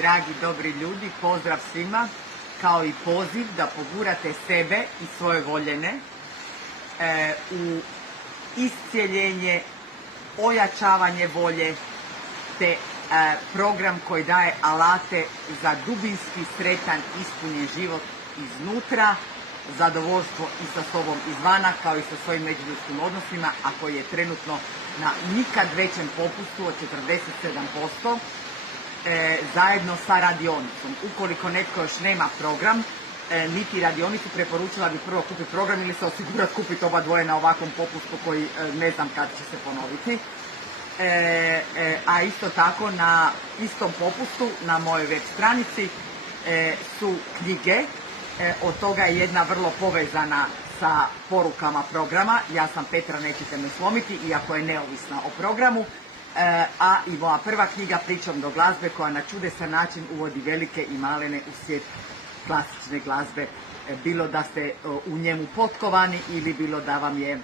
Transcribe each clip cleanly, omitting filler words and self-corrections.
dragi dobri ljudi, pozdrav svima, kao i poziv da pogurate sebe i svoje voljene u iscijeljenje, ojačavanje volje, te program koji daje alate za dubinski, sretan, ispunjen život iznutra, zadovoljstvo i sa sobom izvana, kao i sa svojim međuljudskim odnosima, a koji je trenutno na nikad većem popustu od 47%, zajedno sa radionicom. Ukoliko netko još nema program, niti radionicu, preporučila bi prvo kupiti program ili se osigurati kupiti oba dvoje na ovakvom popustu koji ne znam kad će se ponoviti. A isto tako na istom popustu na mojoj web stranici su knjige, od toga je jedna vrlo povezana sa porukama programa. Ja sam Petra, nećete me slomiti, iako je neovisna o programu, a i moja prva knjiga Pričom do glazbe, koja na čudesan način uvodi velike i malene u svijet klasične glazbe, bilo da ste u njemu potkovani ili bilo da vam je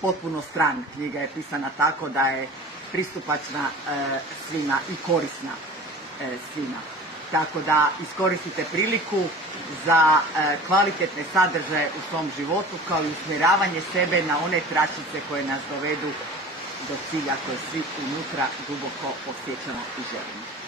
potpuno stran. Knjiga je pisana tako da je pristupačna svima i korisna svima. Tako da iskoristite priliku za kvalitetne sadržaje u svom životu, kao i usmjeravanje sebe na one tračnice koje nas dovedu do cilja koje svi unutra duboko osjećamo i želimo.